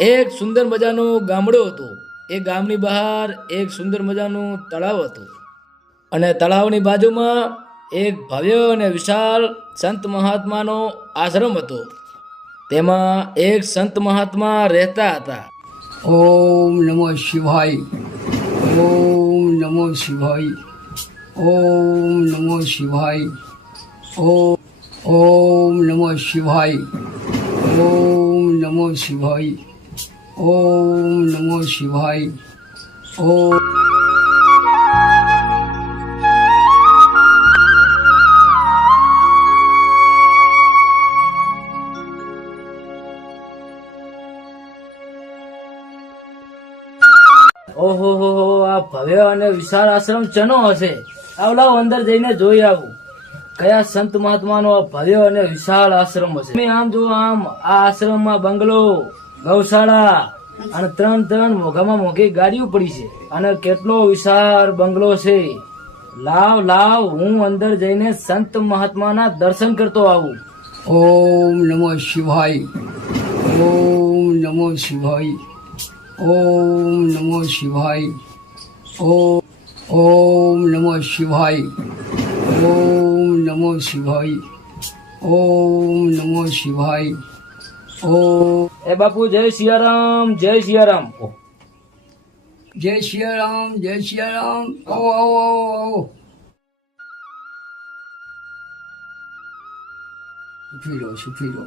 એક સુંદર મજાનું ગામડું હતું. એ ગામની બહાર એક સુંદર મજાનું તળાવ હતું. અને તળાવની બાજુમાં એક ભવ્ય અને વિશાળ સંત મહાત્માનો આશ્રમ હતો. તેમાં એક સંત મહાત્મા રહેતા હતા. ઓમ નમો શિવાય, ઓમ નમો શિવાય, ઓમ નમો શિવાય ઓમ નમઃ શિવાય, ઓમ નમો શિવાય. ઓમ નમો શિવાય. ઓમ. ઓહો, હો હો, આ ભવ્ય અને વિશાળ આશ્રમ ચનો હશે? આવડાવ અંદર જઈને જોઈ આવું. કયા સંત મહાત્માનો આ ભવ્ય અને વિશાળ આશ્રમ હશે? આમ જો આમ આ આશ્રમમાં બંગલો. ગૌશાળા અને ત્રણ ત્રણ મોઘામાં મોઘી ગાડીઓ પડી છે. અને કેટલો વિશાળ બંગલો છે. લાવ લાવ, હું અંદર જઈને સંત મહાત્માના દર્શન કરતો આવું. ઓમ નમો શિવાય. ઓમ નમો શિવાય. ઓમ નમો શિવાય. ઓમ ઓમ નમો શિવાય. ઓમ નમો શિવાય. ઓમ નમો શિવાય. એ બાપુ જય સિયારામ જય સિયારામ. જય શ્રી રામ જય શ્રી રામ આવો આવો આવો આવો. સુખી રહો સુખી રહો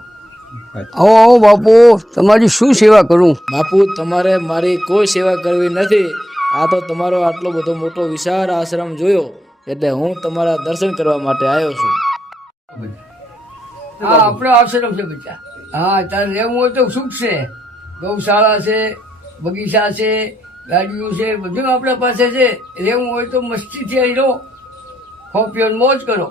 આવો આવો બાપુ. તમારી શું સેવા કરું? બાપુ તમારે મારી કોઈ સેવા કરવી નથી. આ તો તમારો આટલો બધો મોટો વિશાળ આશ્રમ જોયો એટલે હું તમારા દર્શન કરવા માટે આવ્યો છું. હા આપણો આશ્રમ છે બચ્ચા. હા તારે રહેવું હોય તો સુખ છે? ગૌશાળા છે બગીચા છે ગાડીઓ છે બધું આપણા પાસે છે. રહેવું હોય તો મસ્તીથી અહીં રહો. ખો મોજ કરો.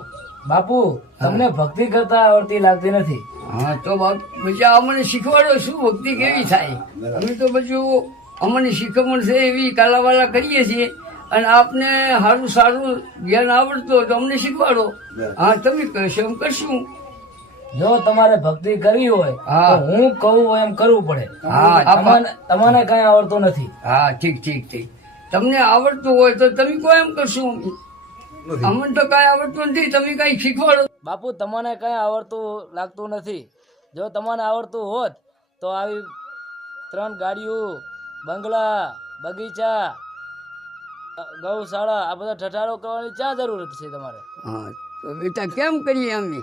બાપુ તમને ભક્તિ કરતા આવડતી લાગતી નથી. હા તો બાપ બચ્ચા અમને શીખવાડો શું ભક્તિ કેવી થાય? અમે તો બધું અમને શીખવણ છે એવી કાલાવાલા કરીએ છીએ. અને આપને સારું સારું જ્ઞાન આવડતું હોય તો અમને શીખવાડો. હા તમે કહેશો એમ કરશું. જો તમારે ભક્તિ કરવી હોય તો હું કહું એમ કરવું પડે. તમને તમને કઈ આવડતું નથી. હા ઠીક ઠીક ઠીક. તમને આવડતું હોય તો તમે કોઈ એમ કરશું અમને તો કઈ આવડતું નથી તમે કઈ શીખવાડો. બાપુ તમને કઈ આવડતું લાગતું નથી. જો તમને આવડતું હોત તો આવી ત્રણ ગાડીઓ બંગલા બગીચા ગૌશાળા આ બધા ઠઠારો કરવાની ક્યાં જરૂર છે તમારે. હા તો બેટા કેમ કરીએ અમે?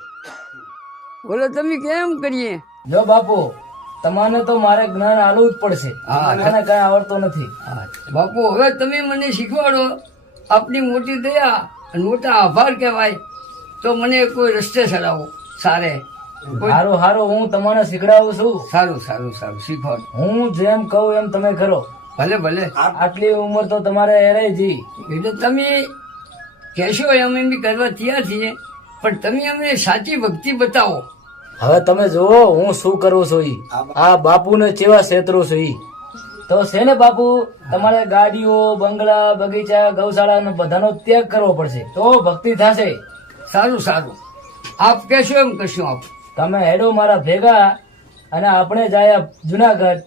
બોલો તમે કેમ કરીએ? જો બાપુ તમને તો મારે જ્ઞાન આલવું જ પડશે. હા. મને કઈ આવડતો નથી. બાપુ હવે તમે મને શીખવાડો. આપની મોટી દયા અને મોટા આભાર કહેવાય. તો મને કોઈ રસ્તે ચડાવો સારે. સારું હારું હારું હું તમને શીખડાવું છું. સારું સારું સારું શીખવાડો. હું જેમ કહું એમ તમે કરો. ભલે ભલે. આટલી ઉંમર તો તમારે એરાય જી. એટલે તમે કહેશો એમ એમ બી કરવા તૈયાર છીએ. પણ તમે અમને સાચી ભક્તિ બતાવો. હવે તમે જુઓ હું શું કરું છું ઈ? આ બાપુને કેવા છેતરું છું ઈ? તો છે ને બાપુ તમારે ગાડીઓ બંગલા બગીચા ગૌશાળા બધાનો ત્યાગ કરવો પડશે. તો ભક્તિ થશે. સારું સારું. આપ કહેશો એમ કશું આપ. તમે હેડો મારા ભેગા અને આપણે જાય જુનાગઢ.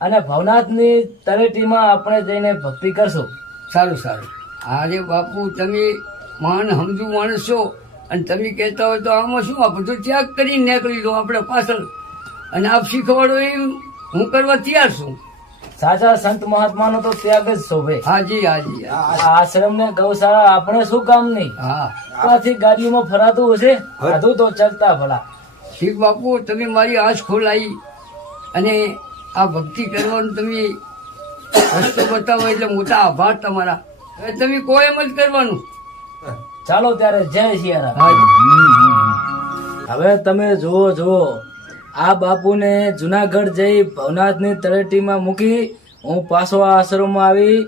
અને ભવનાથની તળેટીમાં આપણે જઈને ભક્તિ કરશું. સારું સારું. આજે બાપુ તમે મહાન સમજુ માણસ. છો અને તમે કહેતા હોય તો આમાં શું? આ બધું ત્યાગ કરીને નીકળી દો આપણે પાછળ. અને આપ શીખવાડો એ હું કરવા તૈયાર છું. સાચા સંત મહાત્માનો તો ત્યાગ જ શોભે. હાજી હાજી આ આશ્રમ ને ગૌશાળા આપણે શું કામ નહીં? હા. પાછી ગાડીઓમાં ફરાતું હશે બધું તો ચલતા ભલા. શીખ બાપુ તમે મારી આંખ ખોલાવી અને આ ભક્તિ કરવાનું તમે રસ્તો બતાવો એટલે મોટા આભાર તમારા. હવે તમે કોઈ એમ જ કરવાનું. ચાલો ત્યારે જય શિયારામ. હવે તમે જુઓ જુઓ. આ બાપુને જુનાગઢ જઈ ભવનાથની તળેટીમાં મૂકી હું પાછો આ આશ્રમમાં આવી.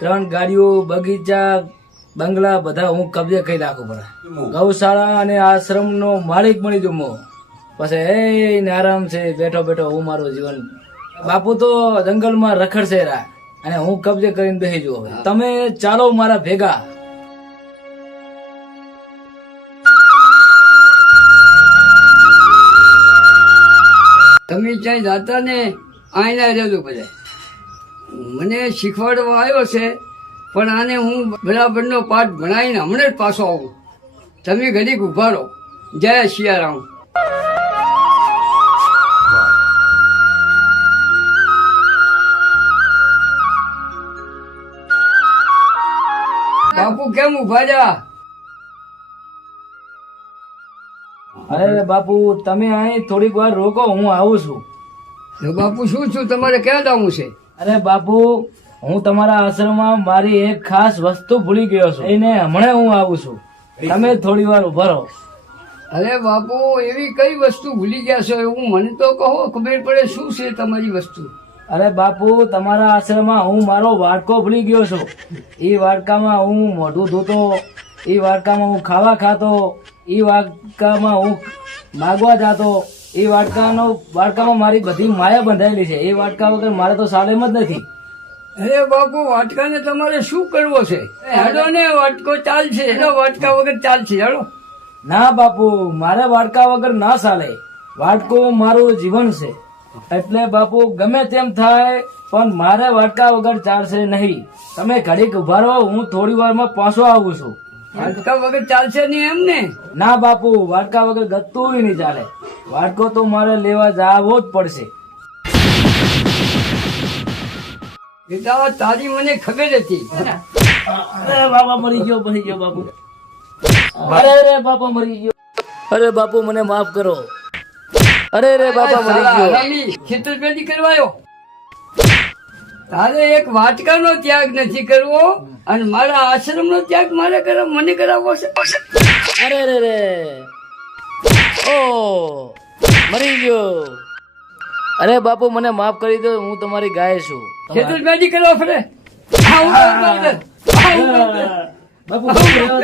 ત્રણ ગાડીઓ બગીચા બંગલા બધા હું કબજે કરી નાખું પડે. ગૌશાળા અને આશ્રમનો માલિક મળી જઉં હું. પછી એ આરામ છે બેઠો બેઠો હું મારું જીવન. બાપુ તો જંગલમાં રખડશે રા. અને હું કબજે કરીને બેસી જુઓ તમે ચાલો મારા ભેગા. તમે ત્યાં જાતા ને આઈના રહેલું બધા. મને શીખવાડવા આવ્યો છે પણ આને હું બરાબરનો પાઠ ભણાવીને હમણાં જ પાછો આવું. તમે ઘડીક ઊભા રહો. જય સિયારામ બાપુ કેમ ઊભા રહ્યા? અરે બાપુ તમે અહીં થોડીક વાર રોકો હું આવું છું. બાપુ શું છું? તમારે ક્યાં જવું છે? અરે બાપુ હું તમારા આશ્રમમાં મારી એક ખાસ વસ્તુ ભૂલી ગયો છું. એને હમણાં હું આવું છું. તમે થોડી વાર ઊભા રહો. અરે બાપુ એવી કઈ વસ્તુ ભૂલી ગયા છો એવું મને તો કહો ખબર પડે શું છે તમારી વસ્તુ. અરે બાપુ તમારા આશ્રમમાં હું મારો વાડકો ભૂલી ગયો છું. એ વાડકામાં હું મોઢું ધોતો એ વાડકામાં હું ખાવા ખાતો એ વાડકામાં હું માગવા જાતો એ વાડકાનો વાડકામાં મારી બધી માયા બંધાયેલી છે. એ વાડકા વગર મારે તો સાલેમ જ નથી. અરે બાપુ વાટકાને તમારે શું કરવો છે? હેડો ને વાટકો ચાલશે. એનો વાટકા વગર ચાલશે. હેડો ના બાપુ મારે વાટકા વગર ના ચાલે. વાટકો મારું જીવન છે. એટલે બાપુ ગમે તેમ થાય પણ મારે વાટકા વગર ચાલશે નહીં. તમે ઘડીક ઊભા રહો હું થોડી વારમાં પાછો આવું છું. વાટકા વગર ચાલશે નહીં એમ ને? ના બાપુ વાડકા વગર ગતું નહીં ચાલે. વાડકો તો મારે લેવા જાવો જ પડશે. બેટા તારી મને ખબર હતી. અરે બાપા મરી ગયો મરી ગયો બાપુ. અરે રે બાપા મરી ગયો. અરે બાપુ મને માફ કરો. અરે રે બાપા મરી ગયો. ખેતર છેતરપિંડી કરવાયો. તારે એક વાટકાનો ત્યાગ નથી કરવો અને મારા આશ્રમનો ત્યાગ મારે કરાવ મને કરાવવો છે. અરે રે રે ઓ મરી ગયો. અરે બાપુ મને માફ કરી દો હું તમારી ગાય છું. ફરે. હતો. આવું કરતો હતો. બાપુ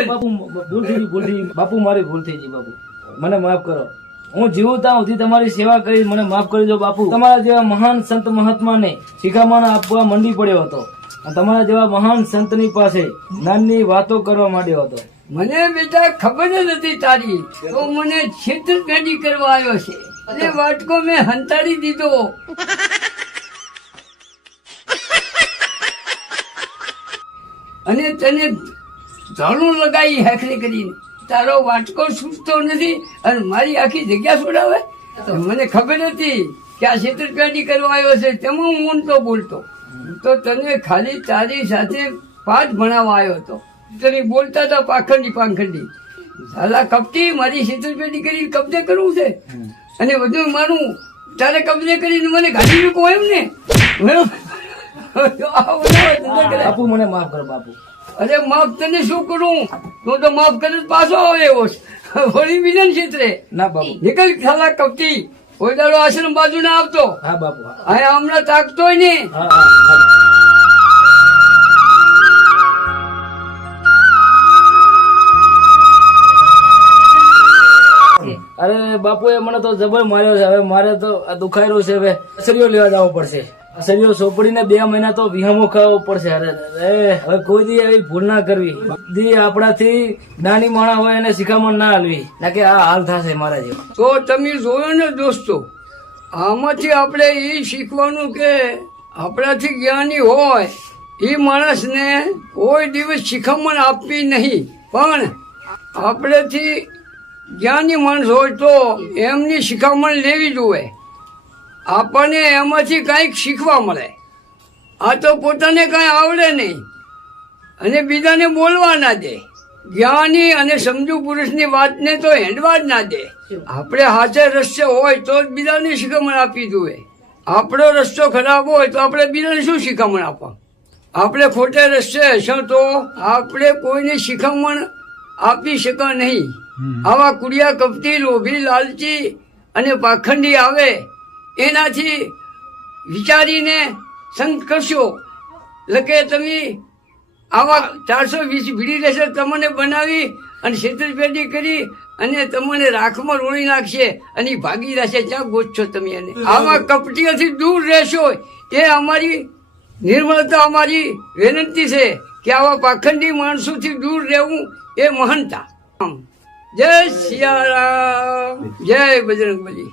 બાપુ ભૂલ થઈ ગઈ ભૂલ થઈ બાપુ મારી ભૂલ થઈ ગઈ બાપુ. મને માફ કરો. હું જીવું ત્યાં સુધી તમારી સેવા કરી, મને માફ કરી દો બાપુ. તમારા જેવા મહાન સંત મહાત્માને શિખામણ આપવા મંડી પડ્યો હતો. તમારા જેવા મહાન સંતની પાસે જ્ઞાનની વાતો કરવા માંડ્યો હતો. મને બેટા ખબર જ નથી તારી. તો મને છેતરપિંડી કરવા આવ્યો છે. અને વાટકો મેં હંતાડી દીધો. અને તને ઝાડું લગાવી હેખરી કરીને. તારો વાટકો છૂટતો નથી અને મારી આખી જગ્યા છોડાવે મને ખબર હતી કે આ છેતરપિંડી કરવા આવ્યો છે તેમાં હું તો બોલતો. તો તને ખાલી તારી સાથે પાઠ ભણાવવા આવ્યો હતો. તને બોલતા હતા પાખંડી પાખંડી. સાલા કપટી મારી છેતરપિંડી કરી કબજે કરવું છે? અને બધું મારું તારે કબજે કરીને મને ગાડી મૂકો એમ ને? બાપુ મને માફ કરો બાપુ. અરે માફ તને શું કરું? તું તો માફ કરી પાછો આવે એવો. વળી બીજા ક્ષેત્રે ના બાપુ. નીકળ ખાલા કપટી. કોઈ દાડો આશ્રમ બાજુ ના આવતો. હા બાપુ અહીંયા હમણાં તાકતો ને. હા હા અરે બાપુએ મને તો જબર માર્યો છે. હવે મારે તો આ દુખાયેલું છે. હવે સરિયો લેવા જવું પડશે. અસરીઓ સોપડીને બે મહિના તો વિહમો ખાવો પડશે, અરે હવે કોઈ દી એવી ભૂલ ના કરવી. દી આપણાથી નાની માણા હોય એને શિખામણ ના હાલવી. ના કે આ હાલ થશે મારા જેવો. તો તમે જોયો ને દોસ્તો, આમાંથી આપણે એ શીખવાનું કે આપણાથી જ્ઞાની હોય એ માણસને કોઈ દિવસ શિખામણ આપવી નહીં. પણ આપણેથી જ્ઞાની માણસ હોય તો એમની શિખામણ લેવી જોઈએ. આપણને એમાંથી કંઈક શીખવા મળે. આ તો પોતાને કાંઈ આવડે નહીં. અને બીજાને બોલવા ના દે. જ્ઞાની અને સમજુ પુરુષની વાતને તો હેંડવા જ ના દે. આપણે હાથે રસ્તે હોય તો જ બીજાને શિખામણ આપી જોઈએ. આપણો રસ્તો ખરાબ હોય તો આપણે બીજાને શું શિખામણ આપવા? આપણે ખોટે રસ્તે હશો તો આપણે કોઈને શિખામણ આપી શકા નહીં. આવા કુડિયા કપટી લોભી લાલચી અને પાખંડી આવે એનાથી વિચારીને સંગ કરશો. એટલે કે તમે આવા ચારસો વીસ ભીડી રહેશે તમને બનાવી અને છેતરપેટી કરી અને તમને રાખમાં રોળી નાખશે અને ભાગી રહેશે ક્યાં ગોતશો તમે એને. આવા કપટીઓથી દૂર રહેશો. એ અમારી નિર્મળતા અમારી વિનંતી છે કે આવા પાખંડી માણસોથી દૂર રહેવું એ મહાનતા. જય સિયારામ. જય બજરંગ બલી